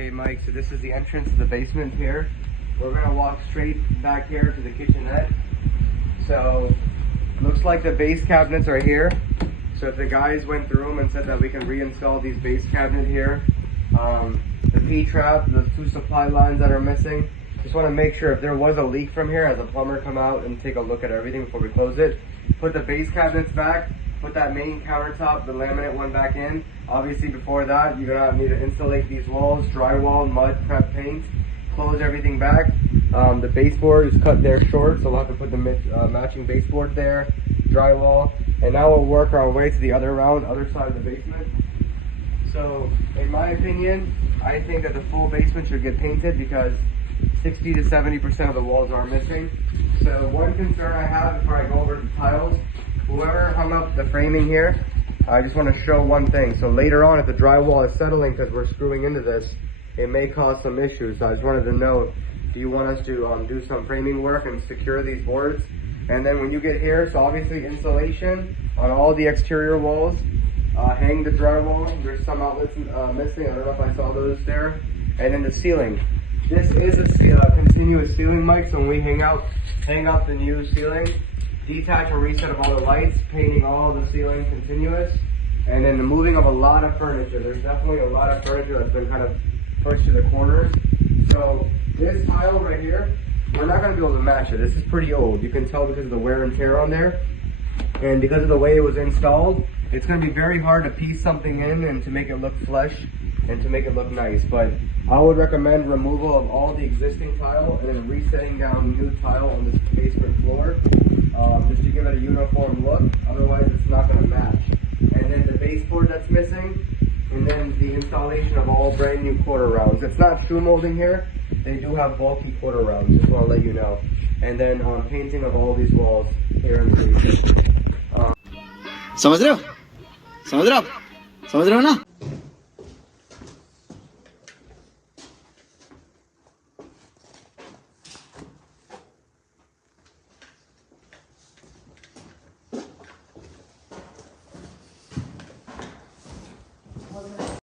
Hey Mike, so this is the entrance to the basement here. We're gonna walk straight back here to the kitchenette. So, looks like the base cabinets are here. So if the guys went through them and said that we can reinstall these base cabinet here, the P-trap, the two supply lines that are missing, just want to make sure if there was a leak from here, as a plumber come out and take a look at everything before we close it. Put the base cabinets back, put that main countertop, the laminate one back in. Obviously before that, you're gonna need to insulate these walls, drywall, mud, prep paint, close everything back. The baseboard is cut there short, so we'll have to put the matching baseboard there, drywall, and now we'll work our way to the other side of the basement. So, in my opinion, I think that the full basement should get painted because 60 to 70% of the walls are missing. So one concern I have before I go over the tiles, whoever hung up the framing here, I just want to show one thing. So later on, if the drywall is settling because we're screwing into this, it may cause some issues. So I just wanted to know, do you want us to do some framing work and secure these boards? And then when you get here, so obviously insulation on all the exterior walls, hang the drywall. There's some outlets missing. I don't know if I saw those there. And then the ceiling. This is a continuous ceiling, Mike. So when we hang out the new ceiling, detach and reset of all the lights, painting all the ceiling continuous, and then the moving of a lot of furniture. There's definitely a lot of furniture that's been kind of pushed to the corners. So this tile right here, we're not going to be able to match it. This is pretty old. You can tell because of the wear and tear on there. And because of the way it was installed, it's going to be very hard to piece something in and to make it look flush and to make it look nice. But I would recommend removal of all the existing tile and then resetting down new tile on this basement floor, just to give it a uniform look. Otherwise, it's not going to match. And then the baseboard that's missing, and then the installation of all brand new quarter rounds. It's not shoe molding here. They do have bulky quarter rounds, just want to let you know. And then painting of all these walls here in the समझ रहे हो ना